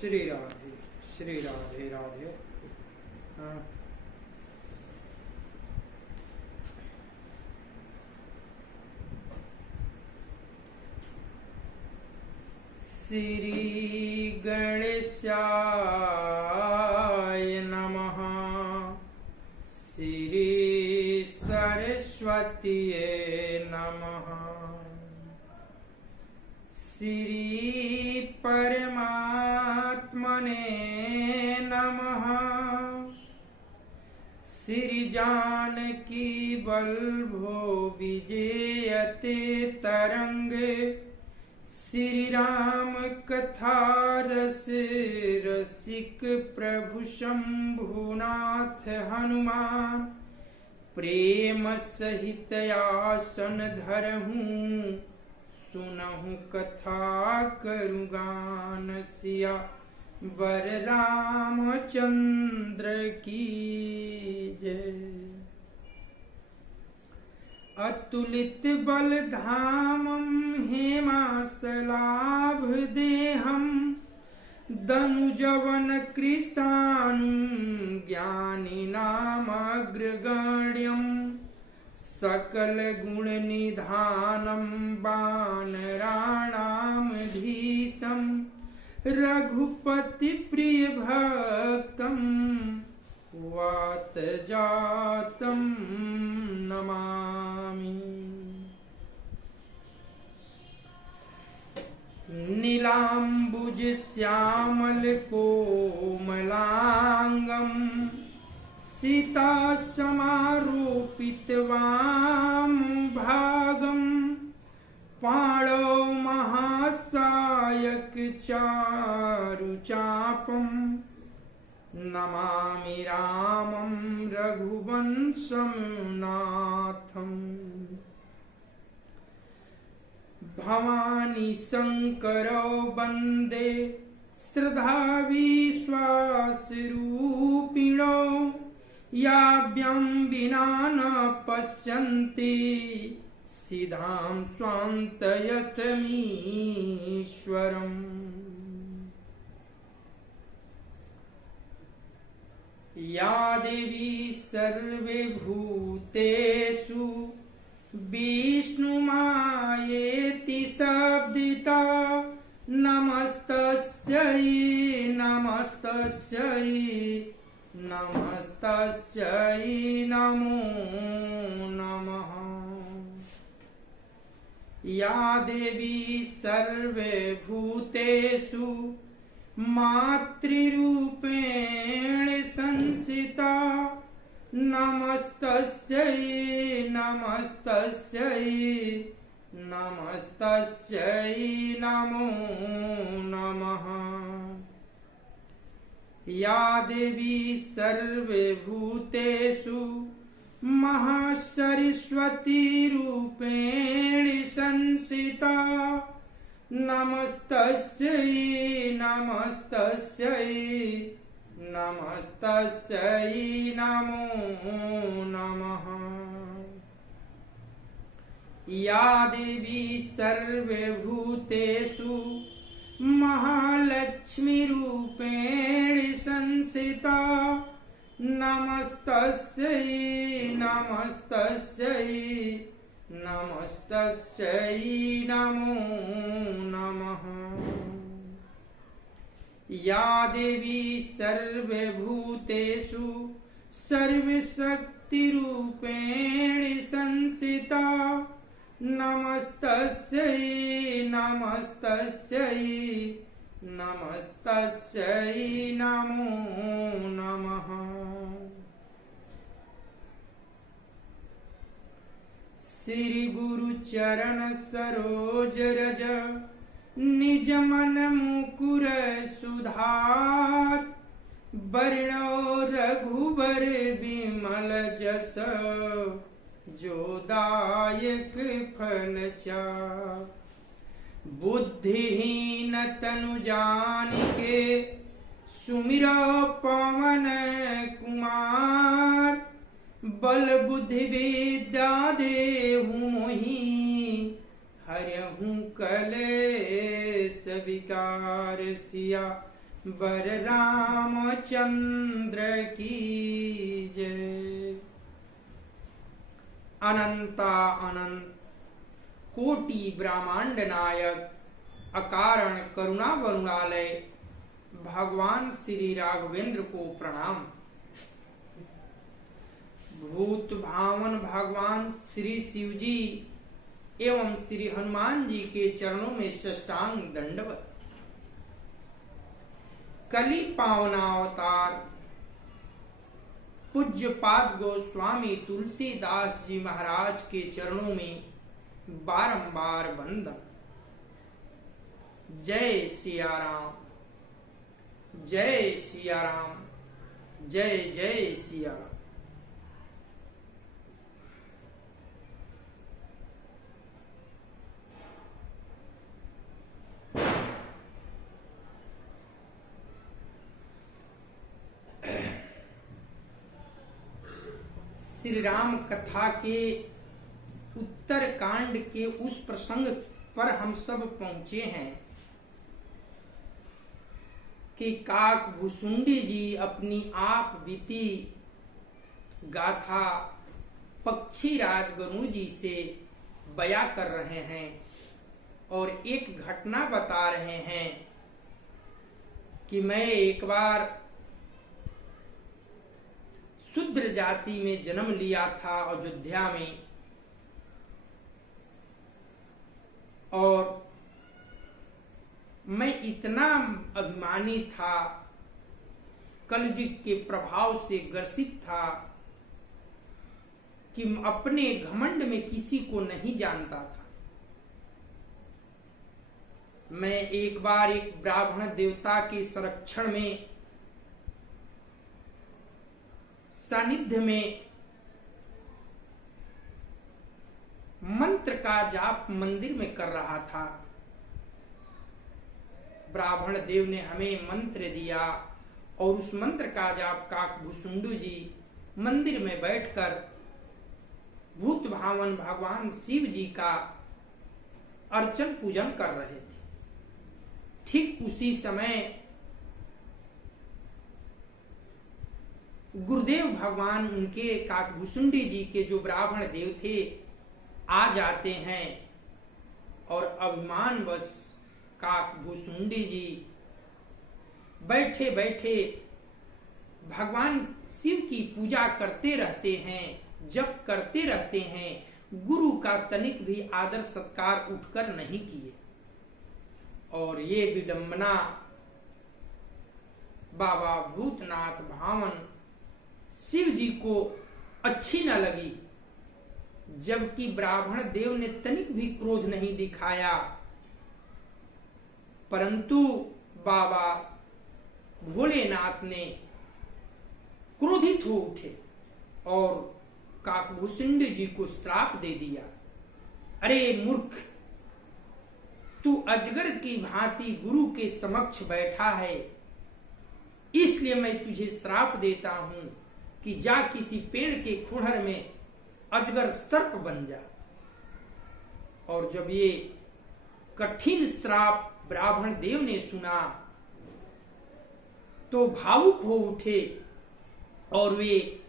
श्री राधे राधे। हाँ। श्री गणेशाय नमः। श्री सरस्वतीये नमः। श्री परमात्मने नमः। श्री जानकी वल्लभो विजयते तरंग। श्री राम कथा रस रसिक प्रभु शंभुनाथ हनुमान। प्रेम सहित आसन धरहूँ सुनहु कथा करु गान। सिया वर रामचंद्र की जय। अतुलित बल धामं हेमासलाभ देहं। दनुजवन कृशानुं ज्ञानिनामग्रगण्यं। सकल गुण निधानं वानराणां धीशं। रघुपति प्रिय भक्तं वातजातं नमामि। नीलाम्बुज श्यामल कोमलांगं। सीता समारोपित वाम भागं। पाणौ महासायक चारुचापं। नमामि रामं रघुवंशं नाथम्। भवानी शंकरौ वन्दे श्रद्धा विश्वासरूपिणौ। याभ्यां विना न पश्यन्ति सिद्धां स्वान्तयतमीश्वरम्। या देवी सर्वे भूतेषु विष्णुमायेति शब्दिता। नमस्तस्यै नमस्तस्यै नमस्तस्यै नमो नमः। या देवी सर्वे भूतेषु मातृरूपेण संस्थिता। नमस्तस्यै नमस्तस्यै नमस्तस्यै नमो नमः। या देवी सर्वे भूतेषु महासरस्वती रूपेण संस्थिता। नमस्तस्यै नमस्तस्यै नमस्तस्यै नमो नमः। या देवी सर्वे भूतेषु महालक्ष्मी रूपेण संस्थिता। नमस्तस्यै नमस्तस्यै नमस्तस्यै नमो नमः। या देवी सर्वे भूतेषु सर्वशक्तिरूपेण संस्थिता। नमस्तस्यै नमस्तस्यै नमस्तस्यै नमो नमः। श्री गुरु चरण सरोज रज निज मन मुकुर सुधार। वर्णो रघुबर बिमल जस जो दायक फल चार। बुद्धिहीन तनु जानिके सुमिरो पवन कुमार। बल बुद्धि विद्या देहु मोहि। हरहु कलेश विकार। सिया वर रामचंद्र की जय। अनंता अनंत कोटि ब्रह्मांड नायक अकारण करुणा वरुणालय भगवान श्री राघवेंद्र को प्रणाम। भूत भावन भगवान श्री शिव जी एवं श्री हनुमान जी के चरणों में साष्टांग दंडवत। कली पावनावतार पूज्य पाद गोस्वामी तुलसीदास जी महाराज के चरणों में बारंबार वंदन। जय सिया राम, जय सिया राम, जय जय सिया राम। श्री राम कथा के उत्तर कांड के उस प्रसंग पर हम सब पहुंचे हैं कि काक भुसुंडी जी अपनी आप बीती गाथा पक्षी राज गरु जी से बयां कर रहे हैं और एक घटना बता रहे हैं कि मैं एक बार शूद्र जाति में जन्म लिया था अयोध्या में, और मैं इतना अभिमानी था, कलयुग के प्रभाव से ग्रसित था कि अपने घमंड में किसी को नहीं जानता था। मैं एक बार एक ब्राह्मण देवता के संरक्षण में सानिध्य में मंत्र का जाप मंदिर में कर रहा था। ब्राह्मण देव ने हमें मंत्र दिया और उस मंत्र का जाप काक भुसुंडू जी मंदिर में बैठकर भूत भावन भगवान शिव जी का अर्चन पूजन कर रहे थे। ठीक उसी समय गुरुदेव भगवान उनके काकभुसुंडी जी के जो ब्राह्मण देव थे आ जाते हैं और अभिमान बस काकभुसुंडी जी बैठे बैठे भगवान शिव की पूजा करते रहते हैं, जप करते रहते हैं। गुरु का तनिक भी आदर सत्कार उठकर नहीं किए। और ये विडंबना बाबा भूतनाथ भावन शिव जी को अच्छी न लगी, जबकि ब्राह्मण देव ने तनिक भी क्रोध नहीं दिखाया, परंतु बाबा भोलेनाथ ने क्रोधित हो उठे और काकभुसुंडी जी को श्राप दे दिया। अरे मूर्ख, तू अजगर की भांति गुरु के समक्ष बैठा है, इसलिए मैं तुझे श्राप देता हूं कि जा किसी पेड़ के खुड़हर में अजगर सर्प बन जा। और जब ये कठिन श्राप ब्राह्मण देव ने सुना तो भावुक हो उठे और वे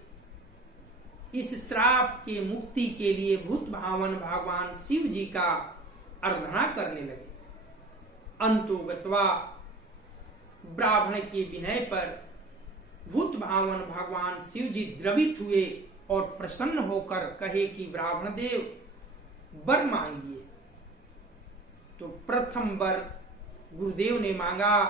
इस श्राप के मुक्ति के लिए भूत भावन भगवान शिव जी का आराधना करने लगे। अंतोगत्वा ब्राह्मण के विनय पर भूत भावन भगवान शिव जी द्रवित हुए और प्रसन्न होकर कहे कि ब्राह्मण देव वर मांगिए। तो प्रथम वर गुरुदेव ने मांगा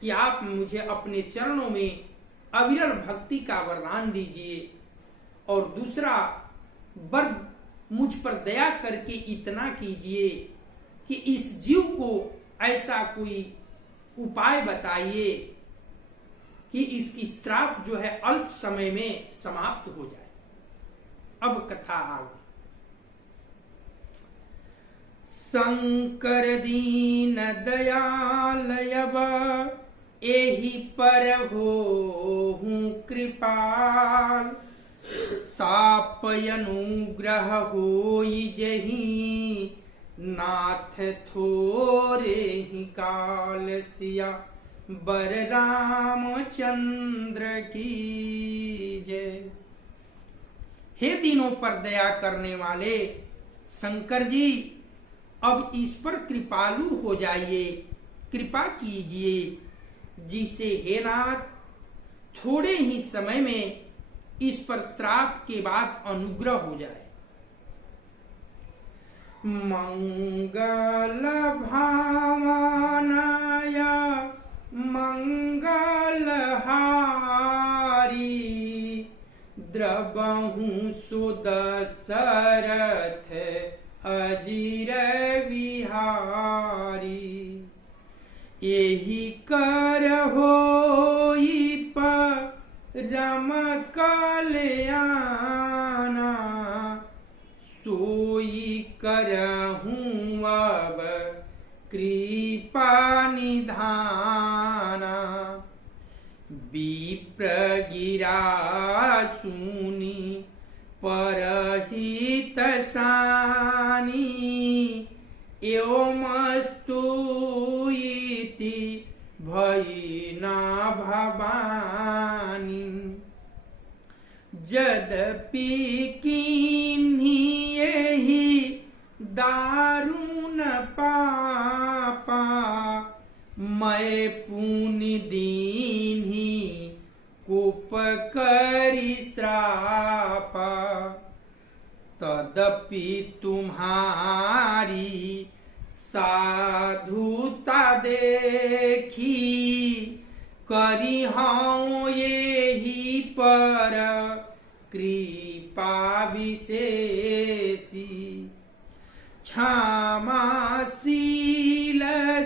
कि आप मुझे अपने चरणों में अविरल भक्ति का वरदान दीजिए, और दूसरा वर मुझ पर दया करके इतना कीजिए कि इस जीव को ऐसा कोई उपाय बताइए कि इसकी श्राप जो है अल्प समय में समाप्त हो जाए। अब कथा आगे। शंकर दीन दयालयब एहि पर होहु कृपाल, साप अनुग्रह होई जहि नाथ थोरे ही काल। सिया बर रामचंद्र की जय। हे दिनों पर दया करने वाले शंकर जी, अब इस पर कृपालु हो जाइए, कृपा कीजिए, जिसे हे नाथ थोड़े ही समय में इस पर श्राप के बाद अनुग्रह हो जाए। मंगल भावनाय मंगलहारी, द्रवहु सुदशरथ अजीर विहारी। एहि कर होई परम कल्याणा, सोई करहूँ अब कृपा निधाना। विप्र गिरा सुनी परहित सानी, एवमस्तु इति भयिना भवानी। यद्यपि किन्हीं एहि दारुण पापा, मैं पुनि दीन्ही कोप करि श्रापा। तदपि तुम्हारी साधुता देखी, करी हूँ यही पर कृपा विशेषी। क्षमाशील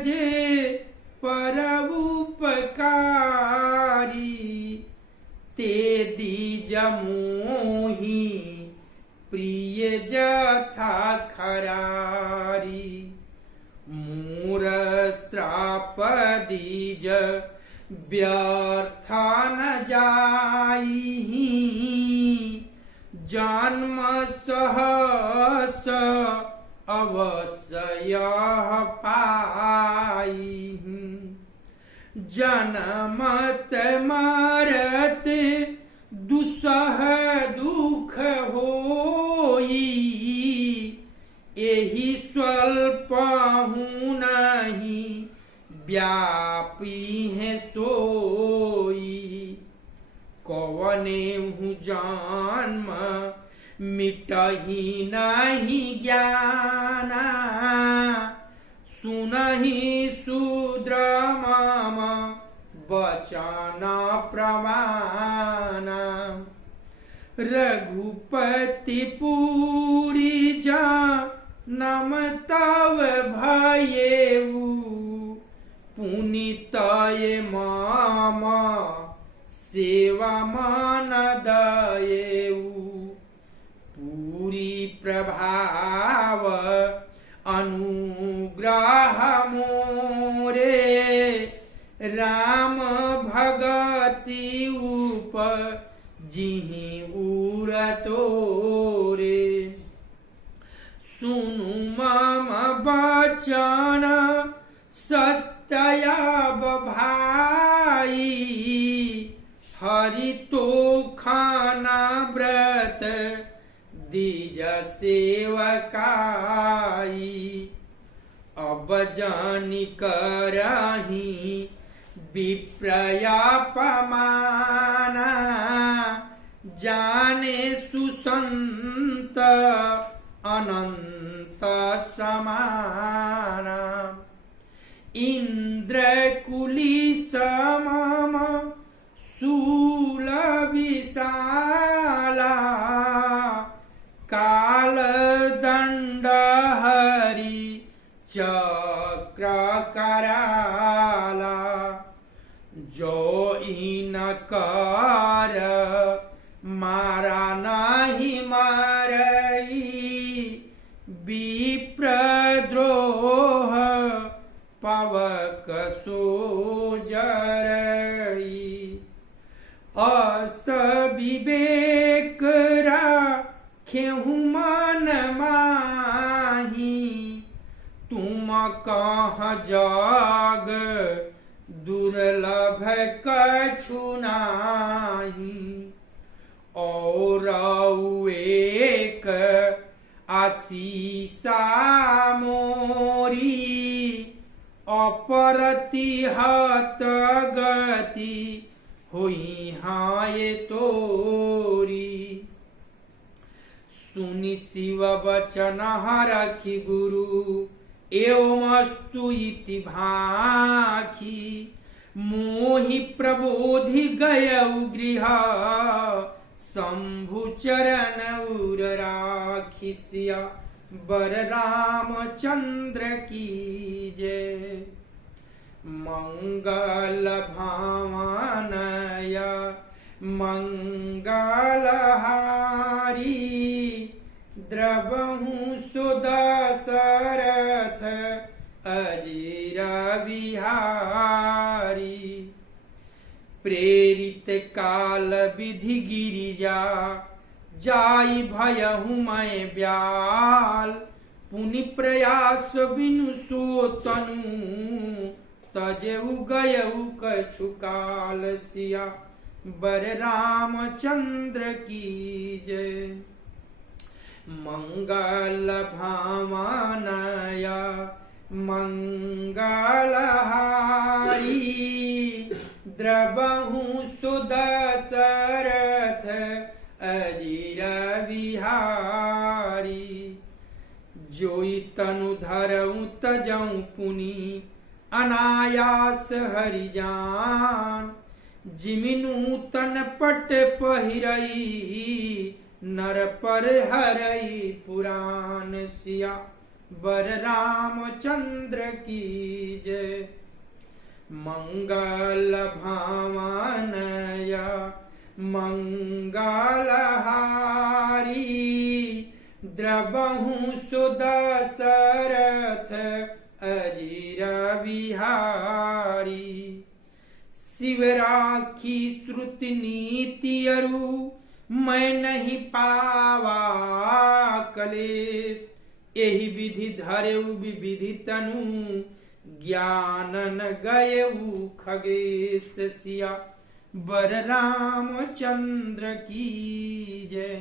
जे परोपकारी, ते दीज मोहि प्रिय जथा खरारी। मोर श्राप दीज व्यर्थ न जाइहि, जन्म सहस अवश्य पाइहि। जन्मत मरत दुसह दुख होई, एहि स्वल्पहु नहीं व्यापी है सोई। कवने हूँ जन्म मिटही नहीं ज्ञाना, सुनहि शूद्र मम वचन प्रमाण। रघुपति पूरी जनम तव भयेऊ, पुनितय मम सेवा मन दयेऊ। पूरी प्रभाव अनुग्रह मोरे, राम भगति उपजिहि उर तोरे। सुनु मम वचन सत्यव भाई, हरि तो खाना व्रत दिज सेवकाई। अब जानि करहि विप्रयापमाना, जाने सुसंत अनंत समाना। इंद्र कुलिसमम शूल विशाला, काल दंड हरि चक्र कराला। जो इन कर मारा नहीं मरई, विप्रद्रोह पवक सो जरई। अस विवेक राखेहु मन माही, तुम कह जग दुर्लभ कछु नाही, और एक आशीषा मोरी, अपरतिहत गति हुई हाय तोरी। सुनि शिव वचन हरखि गुरु, एवमस्तु इति भाखी, मोहि प्रबोधि गयउ गृह, शंभु चरण उर राखी। सिया बर रामचंद्र की जय। मंगल भावनया मंगलहारी, द्रवहु सुदशरथ अजीर विहारी। प्रेरित काल विधि गिरिजा, जाई भयहु मैं ब्याल। पुनि प्रयास बिनु सो तनु, तजेउ गयउ कछु काल। सिया बर रामचंद्र की जय। मंगल भावनया मंगलहारी, द्रवहु सुदशरथ अजीर विहारी। जोई तनु धरऊ तजऊ पुनि, अनायास हरिजान। जिमिनु तन पट पहिरई, नर पर हरई पुराण। सिया बर रामचंद्र की जय। मंगल भावनया मंगलहारी, द्रवहु सुदशरथ अजीर विहारी। शिव राखी श्रुति नीति अरु, मैं नहीं पावा कलेश। एहि विधि धरेउ विविधि तनु, ज्ञानन गयउ खगेश। सिया बर रामचंद्र की जय।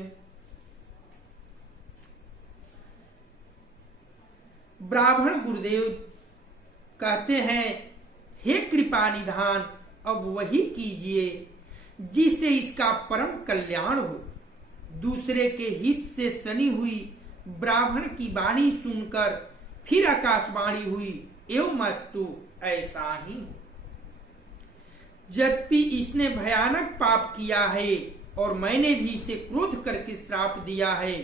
ब्राह्मण गुरुदेव कहते हैं, हे कृपा निधान, अब वही कीजिए जिससे इसका परम कल्याण हो। दूसरे के हित से सनी हुई ब्राह्मण की वाणी सुनकर फिर आकाशवाणी हुई, एवं अस्तु ऐसा ही। यद्यपि इसने भयानक पाप किया है और मैंने भी इसे क्रोध करके श्राप दिया है,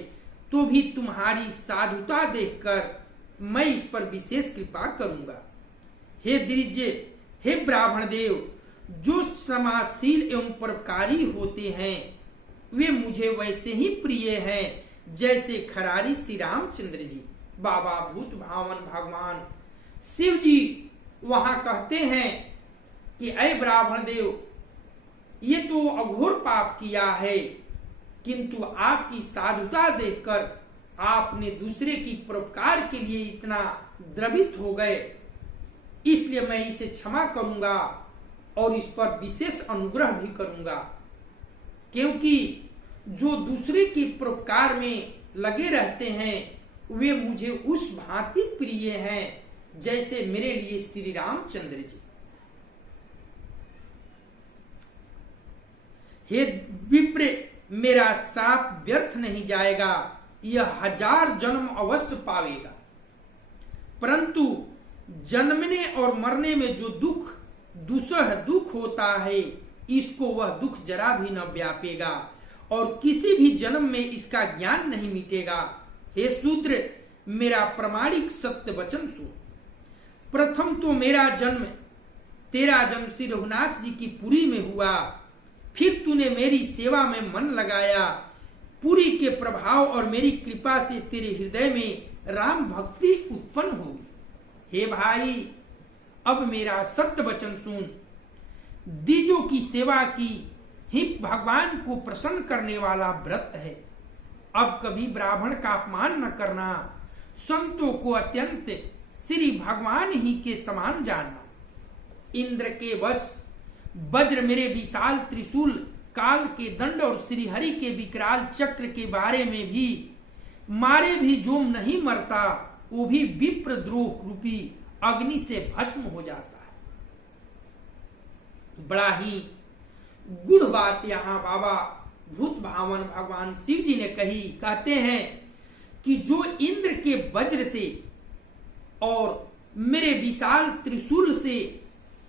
तो भी तुम्हारी साधुता देखकर मैं इस पर विशेष कृपा करूंगा। हे द्विज, हे ब्राह्मण देव, जो क्षमाशील एवं परोपकारी होते हैं वे मुझे वैसे ही प्रिय हैं जैसे खरारी श्री रामचंद्र जी, बाबा भूत भावन भगवान शिव जी वहां कहते हैं कि ऐ ब्राह्मण देव, ये तो अघोर पाप किया है, किंतु आपकी साधुता देखकर आपने दूसरे की परोपकार के लिए इतना द्रवित हो गए, इसलिए मैं इसे क्षमा करूंगा और इस पर विशेष अनुग्रह भी करूंगा। क्योंकि जो दूसरे के परोपकार में लगे रहते हैं वे मुझे उस भांति प्रिय हैं जैसे मेरे लिए श्री रामचंद्र जी। हे विप्र, मेरा श्राप व्यर्थ नहीं जाएगा, यह 1000 जन्म अवश्य पावेगा, परंतु जन्मने और मरने में जो दुख दुसह दुख होता है, इसको वह दुख जरा भी न व्यापेगा और किसी भी जन्म में इसका ज्ञान नहीं मिटेगा। हे शूद्र, मेरा प्रमाणिक सत्य वचन सुन। प्रथम तो मेरा जन्म, तेरा जन्म श्री रघुनाथ जी की पुरी में हुआ, फिर तूने मेरी सेवा में मन लगाया, पुरी के प्रभाव और मेरी कृपा से तेरे हृदय में राम भक्ति उत्पन्न होगी। हे भाई, अब मेरा सत्य वचन सुन। द्विजों की सेवा की ही भगवान को प्रसन्न करने वाला व्रत है। अब कभी ब्राह्मण का अपमान न करना, संतों को अत्यंत श्री भगवान ही के समान जानना। इंद्र के वश वज्र मेरे विशाल त्रिशूल काल के दंड और श्रीहरि के विकराल चक्र के बारे में भी मारे भी जोम नहीं मरता, वो भी विप्रद्रोह रूपी अग्नि से भस्म हो जाता है। बड़ा ही गुड़ बात यहाँ बाबा भूत भावन भगवान शिव जी ने कही। कहते हैं कि जो इंद्र के वज्र से और मेरे विशाल त्रिशूल से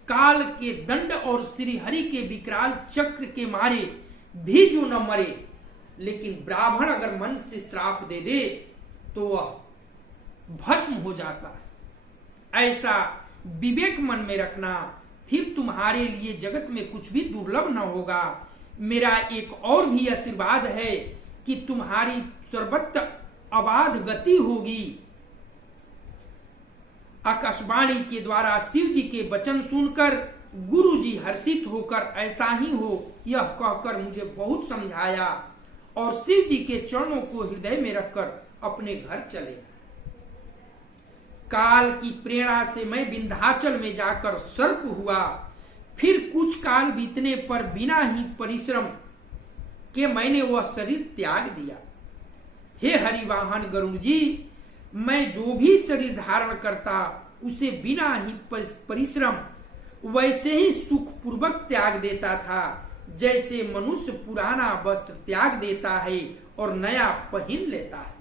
काल के दंड और श्री हरि के विकराल चक्र के मारे भी जो न मरे, लेकिन ब्राह्मण अगर मन से श्राप दे दे तो वह भस्म हो जाता है। ऐसा विवेक मन में रखना, फिर तुम्हारे लिए जगत में कुछ भी दुर्लभ न होगा। मेरा एक और भी आशीर्वाद है कि तुम्हारी सर्वत्र अबाध गति होगी। आकाशवाणी के द्वारा शिव जी के वचन सुनकर गुरु जी हर्षित होकर ऐसा ही हो यह कहकर मुझे बहुत समझाया और शिव जी के चरणों को हृदय में रखकर अपने घर चले। काल की प्रेरणा से मैं विंध्याचल में जाकर सर्प हुआ। फिर कुछ काल बीतने पर बिना ही परिश्रम के मैंने वह शरीर त्याग दिया। हे हरिवाहन गरुड़ जी, मैं जो भी शरीर धारण करता उसे बिना ही परिश्रम वैसे ही सुख पूर्वक त्याग देता था, जैसे मनुष्य पुराना वस्त्र त्याग देता है और नया पहन लेता है।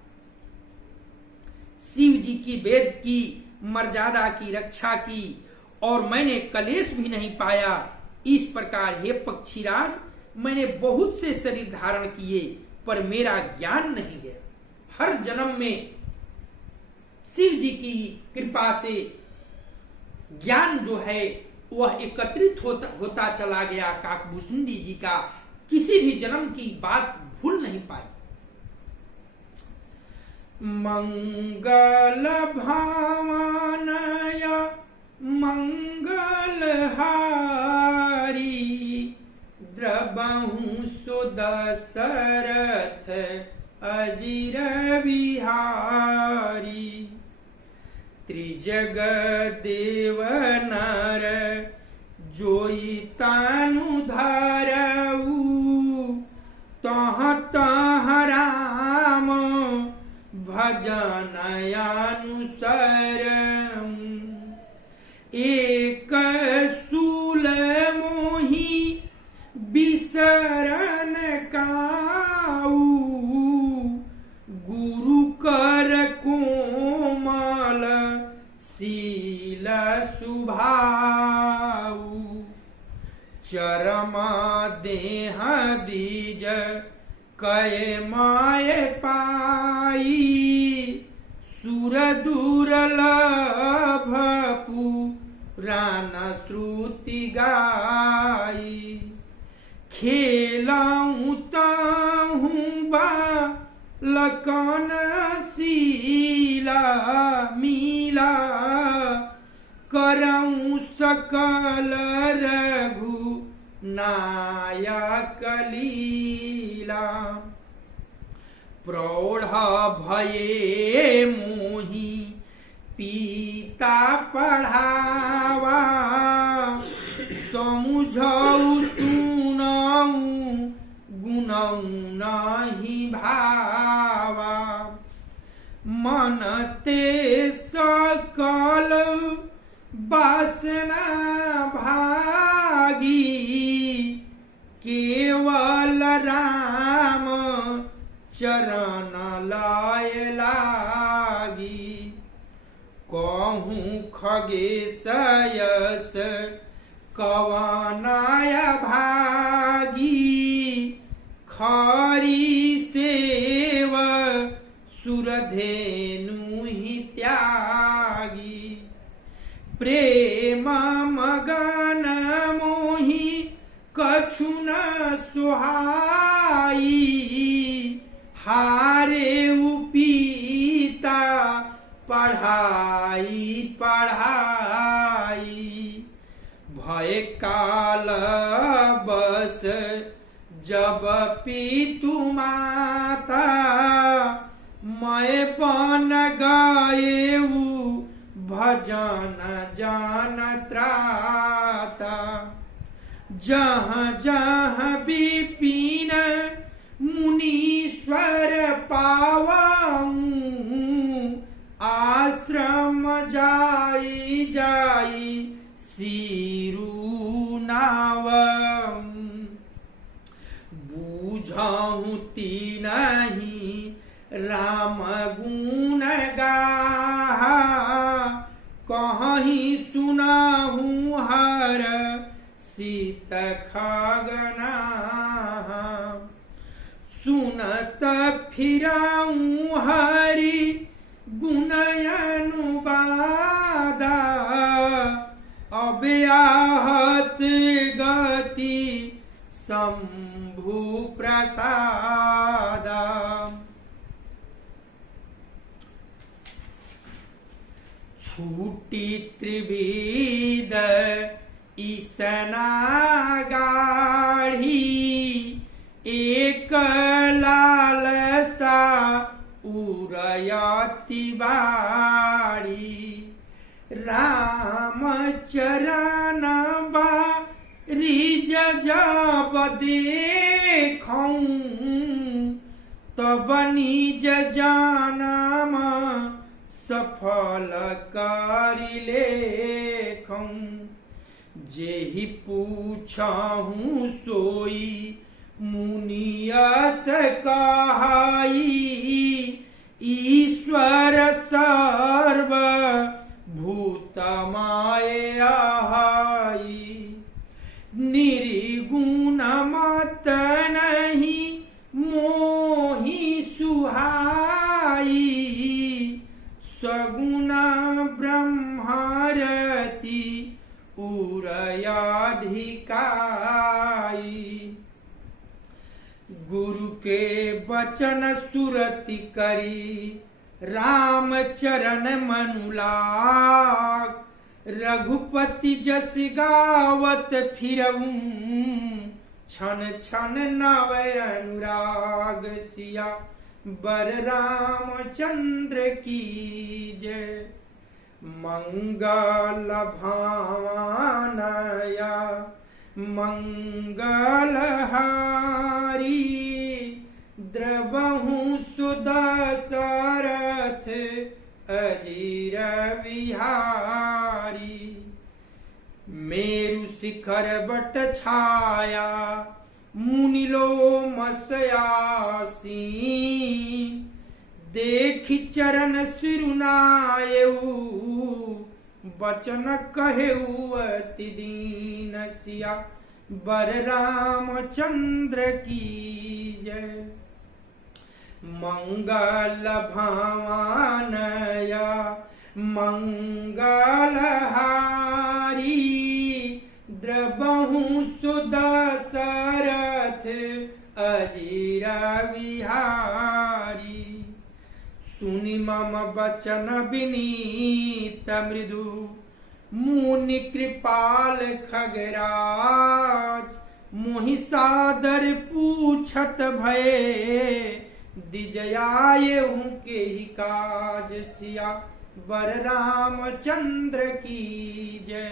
शिव जी की वेद की मर्यादा की रक्षा की और मैंने कलेश भी नहीं पाया। इस प्रकार हे पक्षीराज, मैंने बहुत से शरीर धारण किए पर मेरा ज्ञान नहीं गया। हर जन्म में शिव जी की कृपा से ज्ञान जो है वह एकत्रित होता चला गया। काकभूषुंडी जी का किसी भी जन्म की बात भूल नहीं पाई। मंगल भावनय मंगल हारी, द्रबहु सुदशरथ अजिर बिहारी। त्रिजग देव नर जोई तानु धरऊ, तह तह राम भजन अनुसर। एक सूल मोहि बिसरन काऊ, गुरु कर कोमल शील सुभाऊ। चरमा देह दीज कय माय पाई, सुर दुर्लभ पुराण श्रुति गाई। खेलाऊं ताहूं बालकन शीला मीला, करऊं सकल रघु नायक लीला। प्रौढ़ भये मोहि पिता पढ़ावा, समुझऊ सुनऊ गुणऊ नहीं भावा। मन ते सकल वासना भागी, केवल राम चरण लाय लागी। कहूँ खगेश यस कवनाय भागी, खरी सेव सुरधेनु ही त्यागी। प्रेम मगन मोहि कछु न सुहाई, हारे उपीता पढ़ाई पढ़ाई। भय काल बस जब पीतु माता, मैं बन गए भजन जान त्राता। जहाँ जहाँ विपिन मुनीश्वर पावाऊं, आश्रम जाई जाई सिरु नावं। बूझाऊं तीनहि राम गुण गाहा, कहीं सुनाहूं हर सीत खगना। सुनत फिराऊं हरि गुण अनुवादा, अब आहत गति शंभु प्रसादा। छूटी त्रिविध ईसना गाढ़ी, एक लालसा उरयति बाड़ी। राम चरण बारिज जब देखऊं, तब निज जानम सफल करि लेखऊं। जेहि पूछहूँ सोई मुनियस कहाई, ईश्वर सर्व भूतमय आहाई। निर्गुण मत नहीं मोहि सुहाई, सगुण ब्रह्मरति उरयाधिकाई। गुरु के वचन सुरति करी, राम चरण मनुलाग। रघुपति जस गावत फिरऊं, छन छन नव अनुराग। सिया बर रामचंद्र की जय। मंगल भावनया मंगलहारी, द्रवहु सुदशरथ अजीर विहारी। मेरु शिखर बट छाया, मुनिलोम सयासी। देखि चरण सिरुनायऊ, बचन कहेऊ अति दीन। सिया बर रामचंद्र की जय। मंगल भावनया मंगलहारी, द्रवहु सुदशरथ अजीर विहारी। सुनि मम बचन विनीत मृदु, मुनि कृपाल खगराज। मोहि सादर पूछत भये, दिजयायहु के ही काज। सिया बर रामचंद्र की जय।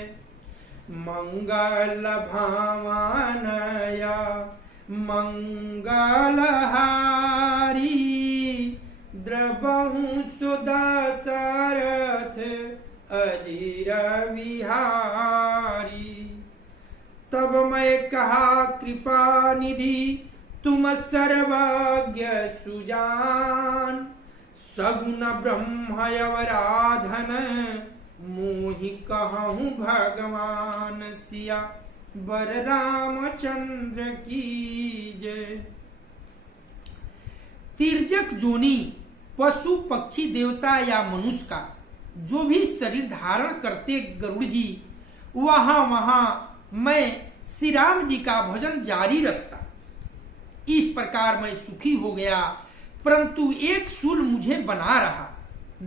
मंगल भावनया मंगलहारी, द्रवहु सुदशरथ अजीर विहारी। तब मैं कहा कृपा निधि, तुम सर्वज्ञ सुजान। सगुण ब्रह्म अवराधन, मोहि कहूँ भगवान। सिया बर रामचंद्र की जय। तिर्यक जोनी पशु पक्षी देवता या मनुष्य का जो भी शरीर धारण करते गरुड़ जी, वहां वहां मैं श्री राम जी का भजन जारी रखता। इस प्रकार मैं सुखी हो गया, परंतु एक शूल मुझे बना रहा।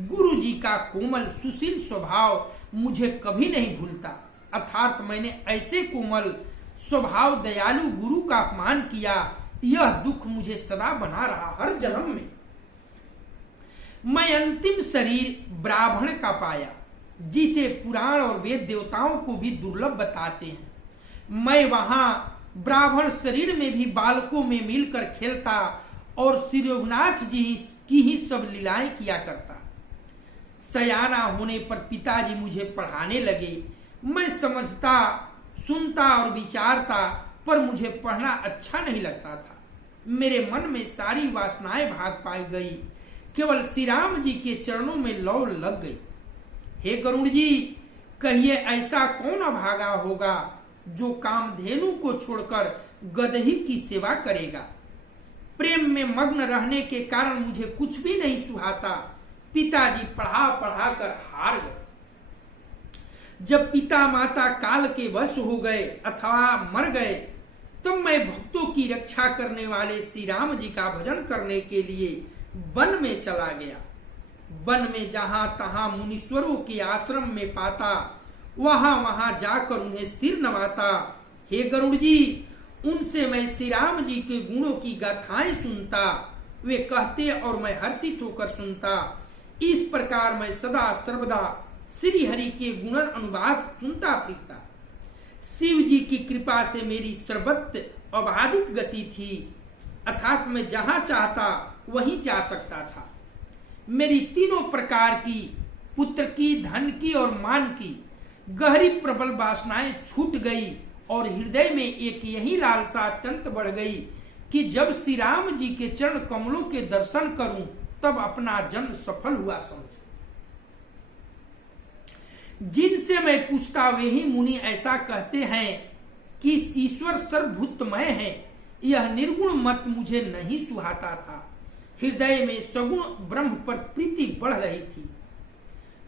गुरु जी का कोमल सुशील स्वभाव मुझे कभी नहीं भूलता। अर्थात मैंने ऐसे कोमल स्वभाव दयालु गुरु का अपमान किया, यह दुख मुझे सदा बना रहा हर जन्म में। मैं अंतिम शरीर ब्राह्मण का पाया, जिसे पुराण और वेद देवताओं को भी दुर्लभ बताते हैं। मैं वहां ब्राह्मण शरीर में भी बालकों में मिलकर खेलता और श्री रघुनाथ जी की ही सब लीलाएं किया करता। सयाना होने पर पिताजी मुझे पढ़ाने लगे। मैं समझता, सुनता और विचारता, पर मुझे पढ़ना अच्छा नहीं लगता था। मेरे मन में सारी वासनाएं भाग पाई गई, केवल श्री राम जी के चरणों में लौ लग गई। हे गरुड़ जी, कहिए ऐसा कौन अभागा होगा जो कामधेनु को छोड़कर गदही की सेवा करेगा। प्रेम में मग्न रहने के कारण मुझे कुछ भी नहीं सुहाता। पिताजी पढ़ा पढ़ा कर हार गए। जब पिता माता काल के वश हो गए अथवा मर गए, तब मैं भक्तों की रक्षा करने वाले श्री राम जी का भजन करने के लिए वन में चला गया। वन में जहां तहां मुनीश्वरों के आश्रम में पाता, वहां वहां जाकर उन्हें सिर नवाता। हे गरुड़ जी, उनसे मैं श्री राम जी के गुणों की गाथाएं सुनता। वे कहते और मैं हर्षित होकर सुनता। इस प्रकार मैं सदा सर्वदा श्री हरि के गुणन अनुवाद सुनता फिरता। शिव जी की कृपा से मेरी सर्वत्र अबाधित गति थी, अर्थात मैं जहां चाहता वहीं जा सकता था। मेरी तीनों प्रकार की, पुत्र की, धन की और मान की गहरी प्रबल वासनाएं छूट गई और हृदय में एक यही लालसा अत्यंत बढ़ गई कि जब श्री राम जी के चरण कमलों के दर्शन करूं तब अपना जन्म सफल हुआ समझ। जिनसे मैं पूछता वे ही मुनि ऐसा कहते हैं कि ईश्वर सर्वभूतमय है। यह निर्गुण मत मुझे नहीं सुहाता था। हृदय में सगुण ब्रह्म पर प्रीति बढ़ रही थी।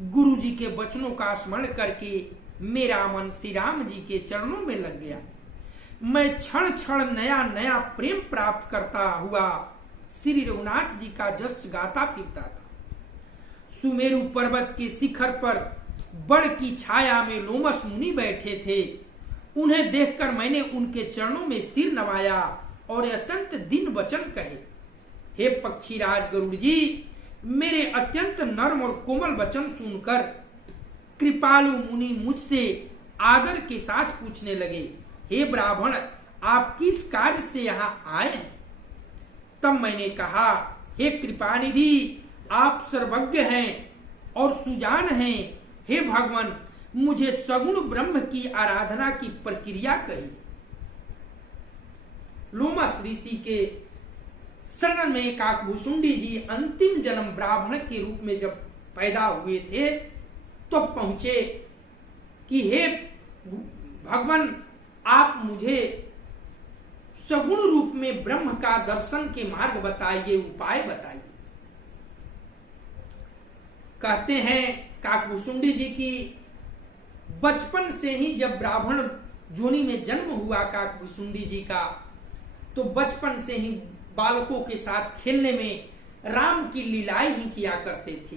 गुरु जी के वचनों का स्मरण करके मेरा मन श्री राम जी के चरणों में लग गया। मैं क्षण क्षण नया नया प्रेम प्राप्त करता हुआ श्री रघुनाथ जी का जस गाता फिरता था। सुमेरु पर्वत के शिखर पर बड़ की छाया में लोमस मुनि बैठे थे। उन्हें देखकर मैंने उनके चरणों में सिर नवाया और अत्यंत दीन वचन कहे। हे पक्षीराज गरुड़ जी, मेरे अत्यंत नर्म और कोमल वचन सुनकर कृपालु मुनि मुझसे आदर के साथ पूछने लगे, हे ब्राह्मण, आप किस कार्य से यहाँ आए हैं? तब मैंने कहा, हे कृपानिधि, आप सर्वज्ञ हैं और सुजान हैं। हे भगवान, मुझे सगुण ब्रह्म की आराधना की प्रक्रिया कही। लोमस ऋषि के शरण में काकभूषुंडी जी अंतिम जन्म ब्राह्मण के रूप में जब पैदा हुए थे तो पहुंचे कि हे भगवान, आप मुझे सगुण रूप में ब्रह्म का दर्शन के मार्ग बताइए, उपाय बताइए। कहते हैं काकभूषुंडी जी की बचपन से ही जब ब्राह्मण जोनी में जन्म हुआ काकभूषुंडी जी का, तो बचपन से ही बालकों के साथ खेलने में राम की लीलाएं ही किया करते थे।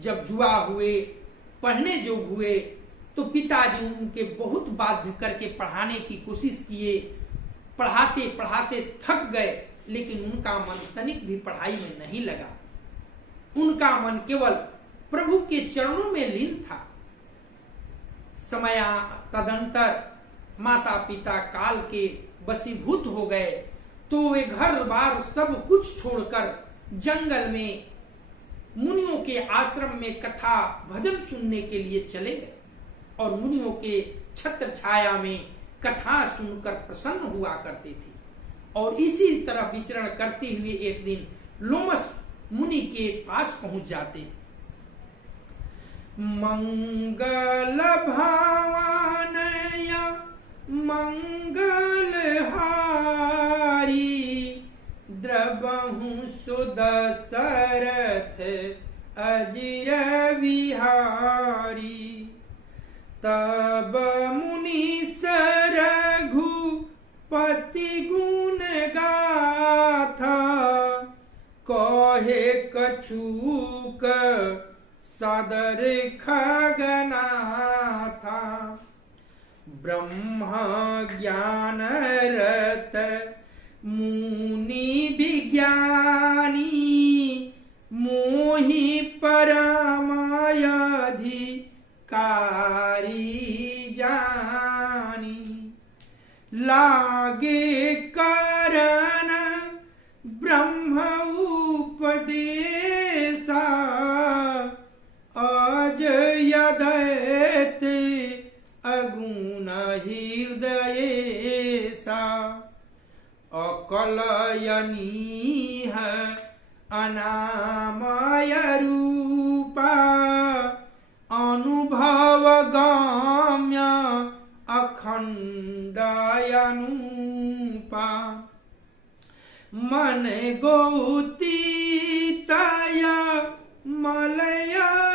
जब जुआ हुए, पढ़ने जोग हुए, तो पिताजी उनके बहुत बाध्य करके पढ़ाने की कोशिश किए। पढ़ाते पढ़ाते थक गए, लेकिन उनका मन तनिक भी पढ़ाई में नहीं लगा। उनका मन केवल प्रभु के चरणों में लीन था। समय तदंतर माता पिता काल के वशीभूत हो गए, तो वे घर बार सब कुछ छोड़कर जंगल में मुनियों के आश्रम में कथा भजन सुनने के लिए चले गए और मुनियों के छत्र छाया में कथा सुनकर प्रसन्न हुआ करते थे। और इसी तरह विचरण करते हुए एक दिन लोमस मुनि के पास पहुंच जाते हैं। मंगल भावनया मंगल हारी, द्रबहु सुदशरथ अजिर विहारी। तब मुनि रघुपति गुण गाथा, कहे कछुक सदर खगनाथा। ब्रह्म ज्ञान रत मुनि विज्ञानी, मोहि परमायधि कारी जानी। लागे करन ब्रह्म उपदेशा अजय दैते अगुण हृदयेशा अकलयनीह अनामय रूपा अनुभव गम्य अखंडायनुपा मन गौतीतय मलय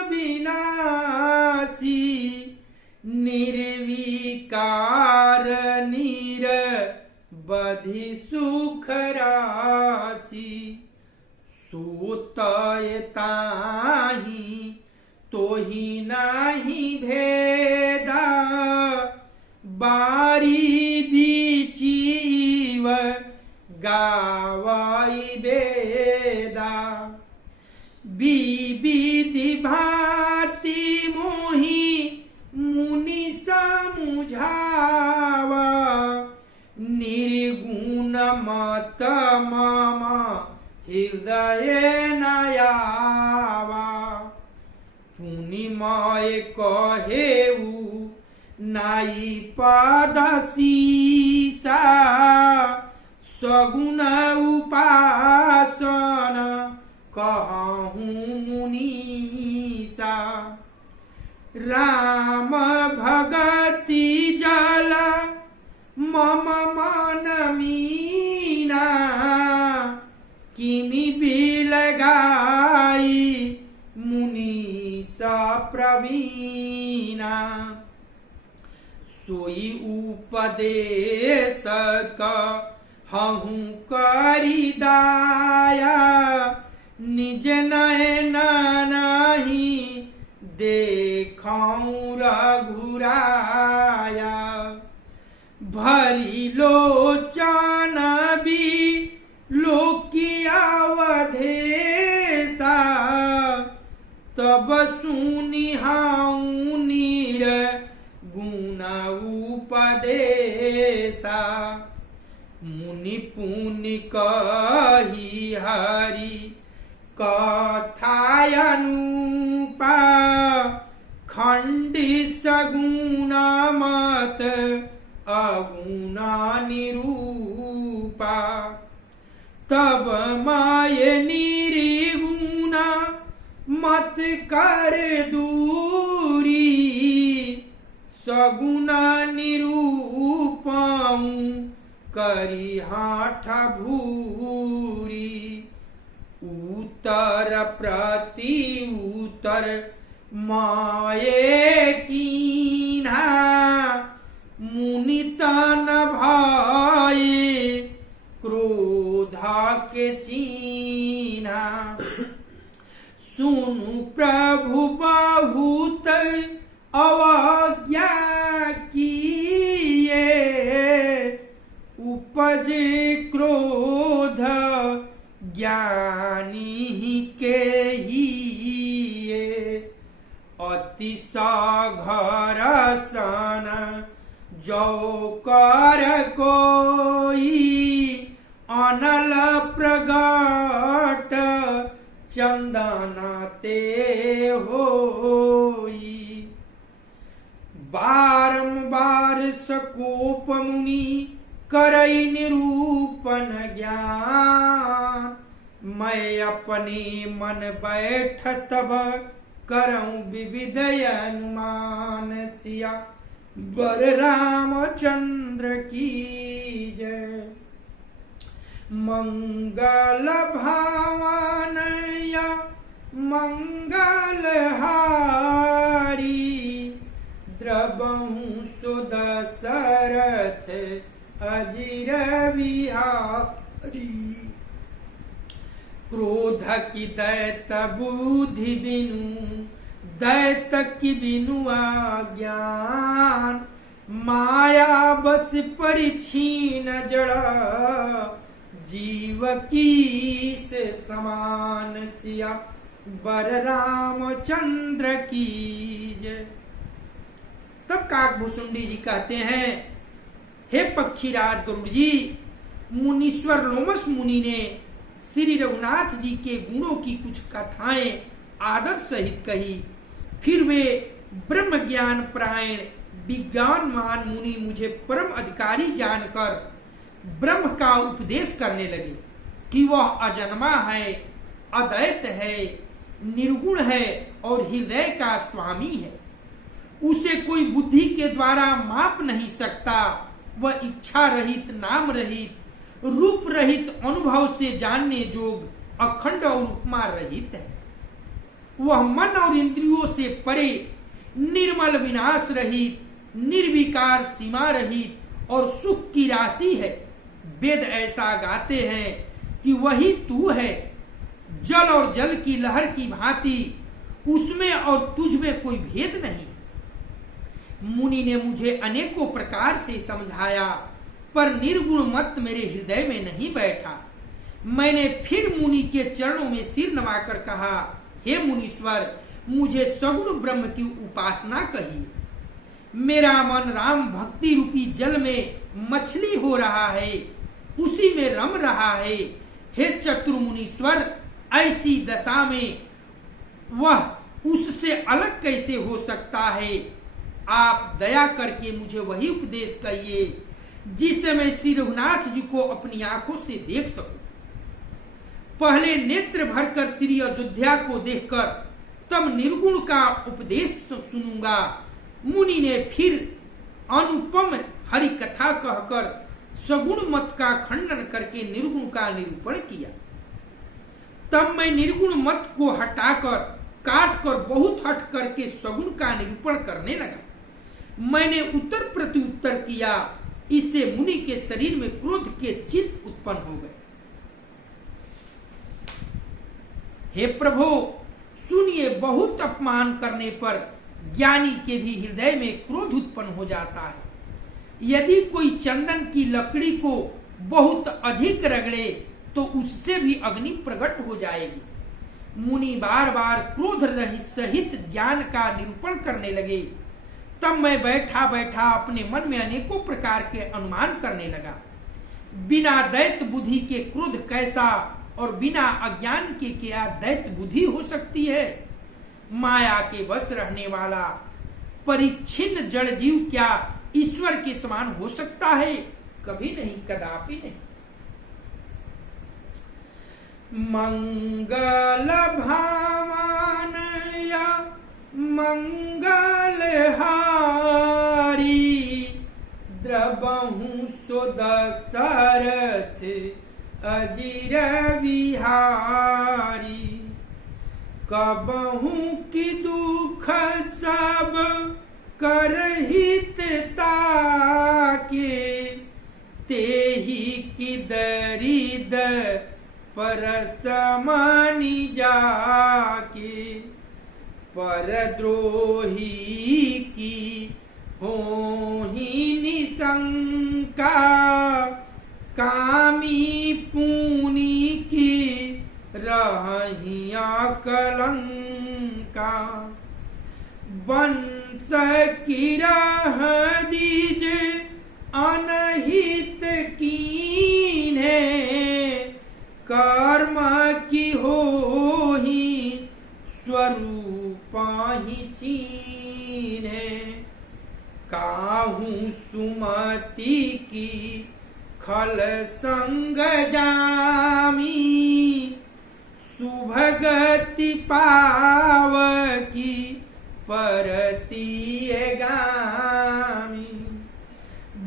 विनाशी निर्विकार निरवधि सुख राशि सोतय ताहि तोहि नाही भेदा बारी बीचीव गावाई बेदा विविधि भांति मोहि मुनि समुझावा निर्गुण मत मम हृदय नयावा पुनिमय कहेऊ नाई पादसीसा सगुण उपासन कहूँ मुनीसा राम भगति जल मम मन मीना किमि बिलगाई मुनीसा प्रवीणा सोई उपदेश कहूँ करिदाया निज नयन नहीं देखूं रघुराया भली लोचन भी लोकियावधेशा तब सुनिहाऊं नीर गुण उपदेशा मुनि पुनि कही हरि कथायनुपा खंडी सगुण मत अगुण निरूपा तब माय निर्गुण मत कर दूरी सगुण निरूपम करी हाठ भूरी उत्तर प्रति उत्तर माये कीन्हा मुनि तन भाए क्रोधा के चीन्हा सुनु प्रभु बहुत अवज्ञा किए उपजे क्रोध ज्ञानी के हिए अति साघर सन जो कर कोई अनल प्रगट चंदनते होई बारंबार सकोप मुनि करई निरूपण ज्ञान मैं अपने मन बैठ तब करऊं विविध अनुमान सिया बर रामचंद्र की जय मंगल भावन या मंगल हारी द्रवहु सुदशरथ अजिर बिहारी क्रोध की दैत बुद्धि बिनु दैत की बिनु अज्ञान माया बस परिछीन जड़ा जीव की से समान सिया बर रामचंद्र की जय। तब काकभूषुंडी जी कहते हैं हे पक्षीराज गरुड़ जी, मुनीश्वर लोमस मुनि ने श्री रघुनाथ जी के गुणों की कुछ कथाएं आदर सहित कही। फिर वे ब्रह्म ज्ञान प्रायण विज्ञानमान मुनि मुझे परम अधिकारी जानकर ब्रह्म का उपदेश करने लगे कि वह अजन्मा है, अद्वैत है, निर्गुण है और हृदय का स्वामी है। उसे कोई बुद्धि के द्वारा माप नहीं सकता। वह इच्छा रहित, नाम रहित, रूप रहित, अनुभव से जानने योग्य, अखंड और उपमा रहित है। वह मन और इंद्रियों से परे, निर्मल, विनाश रहित, निर्विकार, सीमा रहित और सुख की राशि है। वेद ऐसा गाते हैं कि वही तू है, जल और जल की लहर की भांति, उसमें और तुझ में कोई भेद नहीं। मुनि ने मुझे अनेकों प्रकार से समझाया, पर निर्गुण मत मेरे हृदय में नहीं बैठा। मैंने फिर मुनि के चरणों में सिर नवाकर कहा, हे मुनीश्वर, मुझे सगुण ब्रह्म की उपासना कहिए। मेरा मन राम भक्ति रूपी जल में मछली हो रहा है, उसी में रम रहा है। हे चतुर मुनीश्वर, ऐसी दशा में वह उससे अलग कैसे हो सकता है? आप दया करके मुझे वही उपदेश कहिए जिससे मैं श्री रघुनाथ जी को अपनी आंखों से देख सकूं। पहले नेत्र भरकर श्री अयोध्या को देखकर तब निर्गुण का उपदेश सुनूंगा। मुनि ने फिर अनुपम हरि कथा कहकर सगुण मत का खंडन करके निर्गुण का निरूपण किया। तब मैं निर्गुण मत को हटाकर, काटकर, बहुत हट करके सगुण का निरूपण करने लगा। मैंने उत्तर प्रत्युत्तर किया, इससे मुनि के शरीर में क्रोध के चिन्ह उत्पन्न हो गए। हे प्रभु, सुनिए, बहुत अपमान करने पर ज्ञानी के भी हृदय में क्रोध उत्पन्न हो जाता है। यदि कोई चंदन की लकड़ी को बहुत अधिक रगड़े तो उससे भी अग्नि प्रकट हो जाएगी। मुनि बार बार क्रोध रहित सहित ज्ञान का निरूपण करने लगे। तब मैं बैठा बैठा अपने मन में अनेकों प्रकार के अनुमान करने लगा। बिना दैत बुद्धि के क्रोध कैसा, और बिना अज्ञान के क्या दैत बुद्धि हो सकती है? माया के वश रहने वाला परिच्छिन्न जड़ जीव क्या ईश्वर के समान हो सकता है? कभी नहीं, कदापि नहीं। मंगल भावन या मंगल हारी, द्रबहु सो दशरथ अजिर विहारी। कबहु की दुख सब करहित ताके, तेहि की दरिद परसमनि जाके। परद्रोही की होहि निशंका, कामी पुनि की रहिया कलंका। वंश की रह दीज अनहित कीन्हे, कर्म की होहि स्वरूप ही चीन्हे। काहू सुमति की खल संग जामी, शुभगति पाव की परती गामी।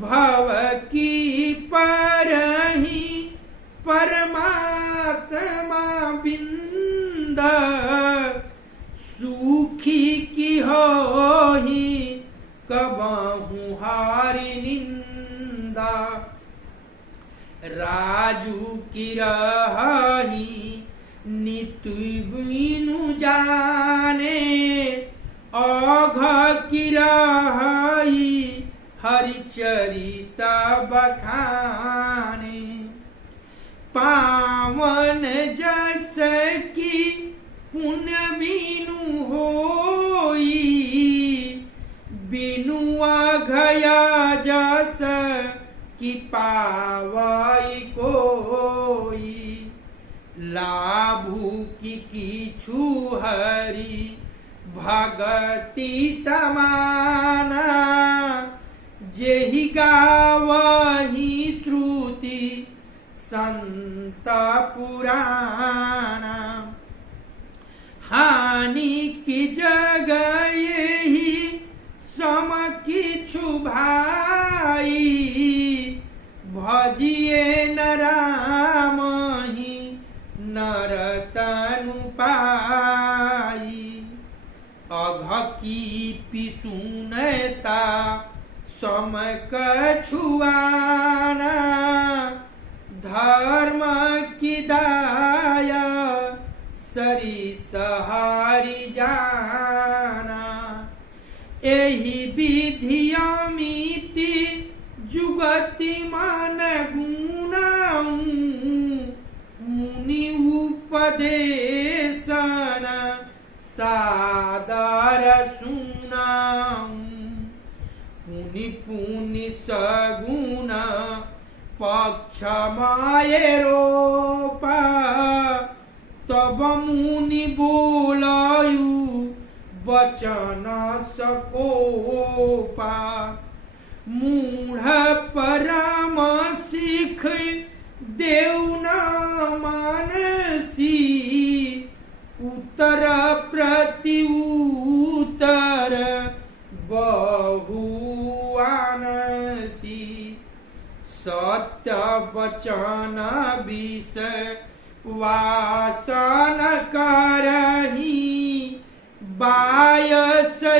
भव की परहि परमात्मा बिंद, सुखी की होहि कबहु हारि निंदा। राजू की रही नितु बिनु जाने, औघ की रही हरिचरित बखाने। पावन जस की पुण्य बिनु होई, बिनु अघया जस कि पावई कोई, लाभू की किछु हरि भगति समाना, जेहि गावहि श्रुति संत पुराना। हानि की जगह यही सम किछु भाई, भजिए न राम ही नर तनु पाई। अघ की पिसुनता सम कछुआना, धर्म की दाया सरी सहारी जाना। एहि विधि अमिति जुगति मन गुणाऊं, मुनि उपदेशन सादर सुनाऊं। पुनि पुनि सगुण पक्ष माये रोपा, तब मुनि बोलायु वचन सकोपा। मूढ़ परम सिख देव न मानसी, उत्तर प्रति उत्तर बहुआनसी। सत्य वचन विषय वासन करही, बायसैव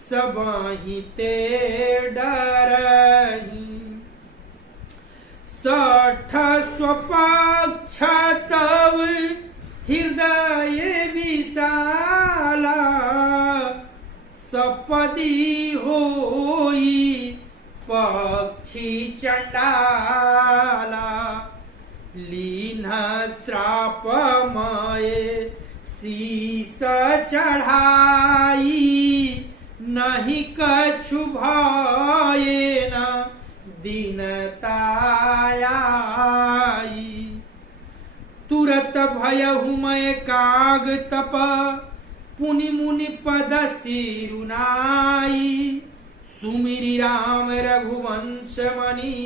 सबहि ते डरही। सठ स्वपक्ष तव हृदय विशाला, सपदी होई पक्षी चंडाला। लीन श्रापमय शीस चढ़ाई, नहीं कछु भये न दीनताई। तुरत भयहु मैं काग तप, पुनि मुनि पद सिरुनाई। सुमिरि राम रघुवंश मणि,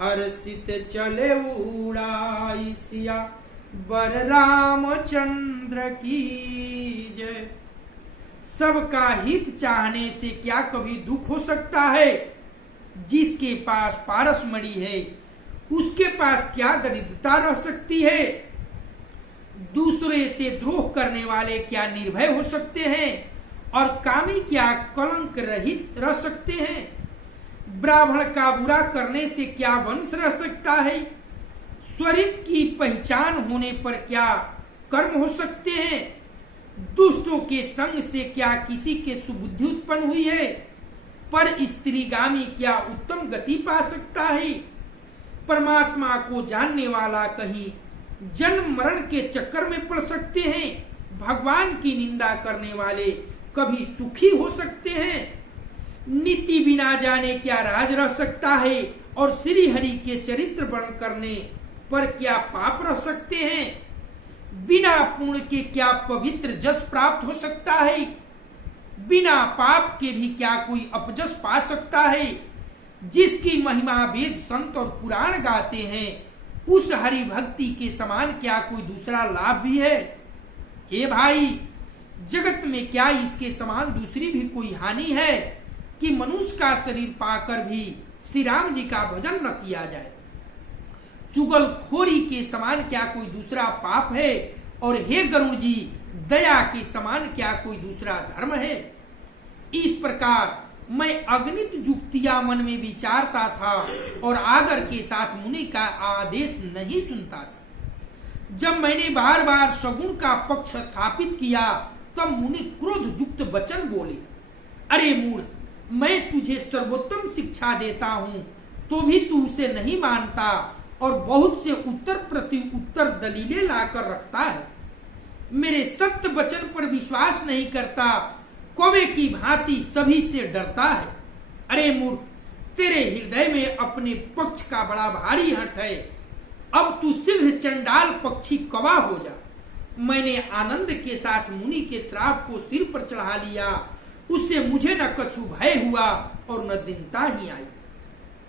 हर्षित चले उड़ाई। सिया बर रामचंद्र की जय। सबका हित चाहने से क्या कभी दुख हो सकता है? जिसके पास पारसमणि है उसके पास क्या दरिद्रता रह सकती है? दूसरे से द्रोह करने वाले क्या निर्भय हो सकते हैं? और कामी क्या कलंक रहित रह सकते हैं? ब्राह्मण का बुरा करने से क्या वंश रह सकता है? स्वरित की पहचान होने पर क्या कर्म हो सकते हैं? दुष्टों के संग से क्या किसी के सुबुद्धि उत्पन्न हुई है? पर स्त्रीगामी क्या उत्तम गति पा सकता है? परमात्मा को जानने वाला कहीं जन्म मरण के चक्कर में पड़ सकते हैं? भगवान की निंदा करने वाले कभी सुखी हो सकते हैं? नीति बिना जाने क्या राज रह सकता है? और श्री हरि के चरित्र वर्ण करने पर क्या पाप रह सकते हैं? बिना पुण्य के क्या पवित्र जस प्राप्त हो सकता है? बिना पाप के भी क्या कोई अपजस पा सकता है? जिसकी महिमा वेद संत और पुराण गाते हैं, उस हरि भक्ति के समान क्या कोई दूसरा लाभ भी है? हे भाई, जगत में क्या इसके समान दूसरी भी कोई हानि है कि मनुष्य का शरीर पाकर भी श्री राम जी का भजन न किया जाए? चुगलखोरी के समान क्या कोई दूसरा पाप है? और हे गरुण जी, दया के समान क्या कोई दूसरा धर्म है? इस प्रकार मैं अगणित युक्तियां मन में विचारता था और आदर के साथ मुनि का आदेश नहीं सुनता था। जब मैंने बार बार सगुण का पक्ष स्थापित किया तब मुनि क्रोध युक्त वचन बोले, अरे मूढ़, मैं तुझे सर्वोत्तम शिक्षा देता हूं तो भी तू उसे नहीं मानता और बहुत से उत्तर प्रति उत्तर दलीलें लाकर रखता है। मेरे सत्य वचन पर विश्वास नहीं करता, कौवे की भांति सभी से डरता है। अरे मूर्ख, तेरे हृदय में अपने पक्ष का बड़ा भारी हठ है। अब तू शीघ्र चंडाल पक्षी कौवा हो जा। मैंने आनंद के साथ मुनि के श्राप को सिर पर चढ़ा लिया, उससे मुझे न कछु भय हुआ और न दीनता ही आई।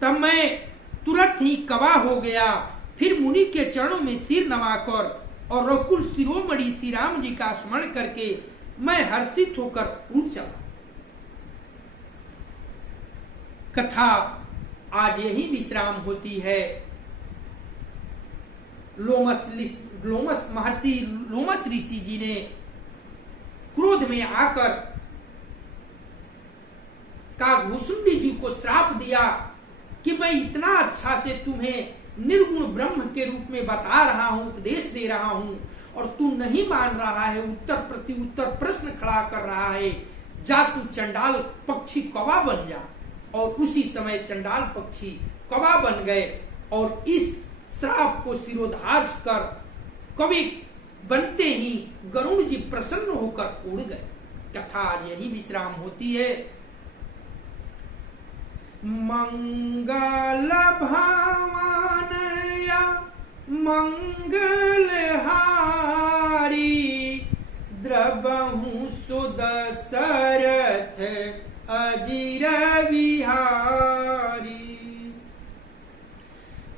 तब मैं तुरंत ही कौवा हो गया। फिर मुनि के चरणों में सिर नवाकर और रकुल शिरोमणि श्री राम जी का स्मरण करके मैं हर्षित होकर उड़ चला। कथा आज यही विश्राम होती है। लोमस महर्षि लोमस ऋषि जी ने क्रोध में आकर काकभूषुंडी जी को श्राप दिया कि मैं इतना अच्छा से तुम्हें निर्गुण ब्रह्म के रूप में बता रहा हूं, उपदेश दे रहा हूं, और तू नहीं मान रहा है, उत्तर प्रति उत्तर प्रश्न खड़ा कर रहा है। जा तू चंडाल पक्षी कौवा बन जा। और उसी समय चंडाल पक्षी कौवा बन गए और इस श्राप को सिरोधार्य कर कवि बनते ही गरुड़ जी प्रसन्न होकर उड़ गए। कथा आज यही विश्राम होती है। मंगल भावनया मंगल हारी द्रबहु सुदशरथ अजिर विहारी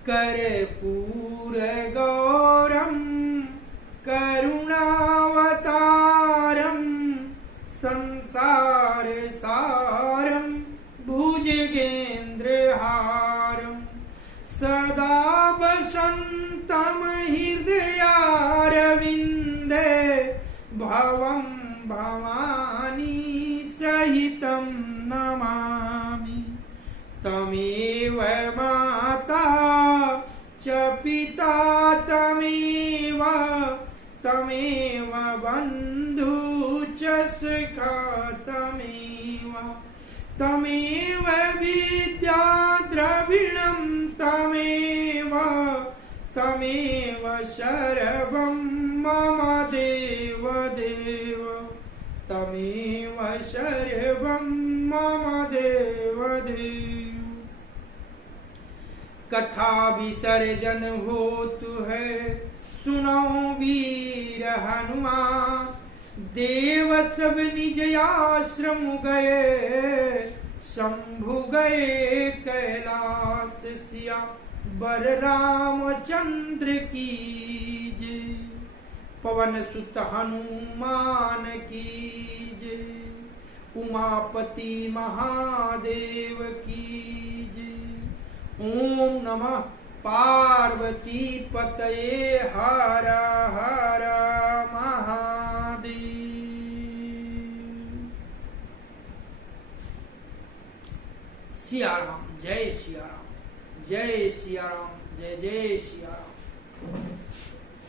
कर्पूर गौरम करुणावतारम संसार सारम भुजगेन्द्रहारम सदा वसंतम हृदयारविंदे भवम भवानी सहितं नमामि। तमेव माता च पिता तमेव बन्धु च सखा तमेव विद्या द्रविणं तमेव सर्वं मम देव तमेव सर्वं मम देव। कथा विसर्जन होतु है सुनो वीर हनुमान। देव सब निज आश्रम गए शंभु गए कैलाश सिया बर रामचंद्र की जय। पवन सुत हनुमान की जय। उमापति महादेव की जय। ओम नमः पार्वती पतये हर हर महादेव। सिया राम, जय सिया राम, जय सिया राम, जय जय सिया राम।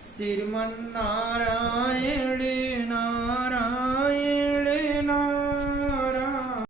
श्रीमन्नारायण नारायण